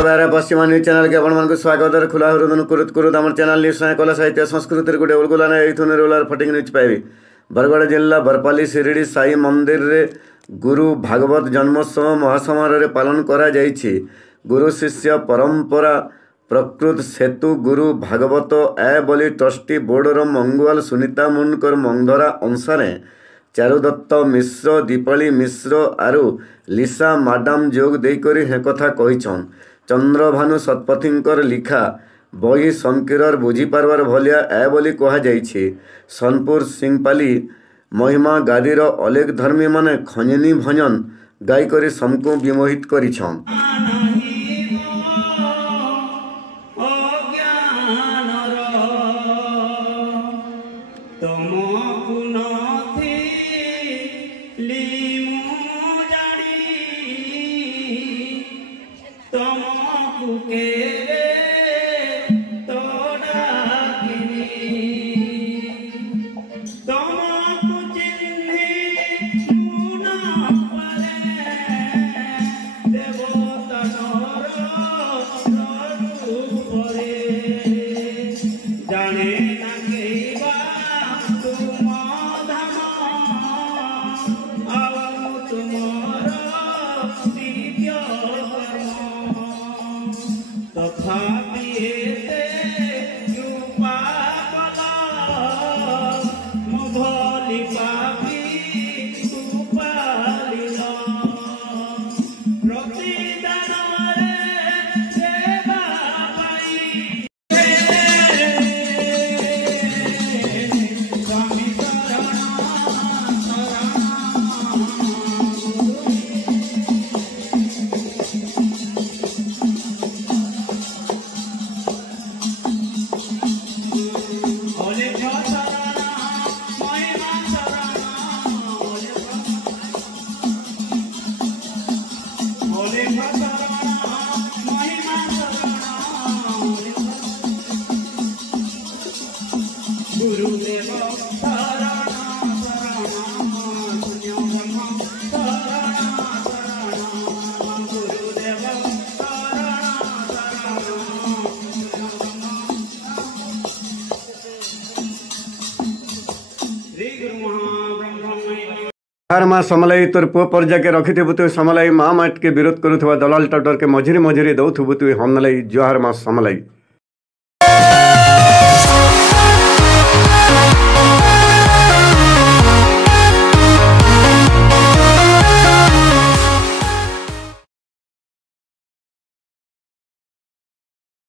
नमस्कार पश्चिमा news channel के आपण स्वागत खुला हृदय कुरुत कुरुत आम चैनल न्यूज कला साहित्य संस्कृति गोटे उलगुलान एथुन रेगुलर फटिंग न्यूज पाइबी। बरगढ़ जिला बरपाली शिरडी साई मंदिर रे गुरु भागवत जन्मोत्सव महासमारोह पालन करा जाइछि। गुरु शिष्य परंपरा प्रकृत सेतु गुरु भागवत ए बोली ट्रस्टी बोर्डर मंगुआल सुनीता मुंडकर मंगधरा अनुसार चारुदत्त मिश्र दीपाली मिश्र आरु लिसा माडाम जोग देकर हे कथा कहिछन। चंद्रभानु शतपथींकर लिखा बही संकीरर बुझीपारबार भलिया ए बोली कहा जाइछि। सोनपुर सिंहपाली महिमा गादीर अलेख धर्मी माने खंजनी भजन गायकरी समको विमोहित करिछन। माँ समलाई तोर पुओ पर्जा के रखिथु तु समलाई माँ माट के विरोध करुवा दलाल टटर के मझिरी मझिरी दौथु तु हमलाई जोहार माँ समलाई।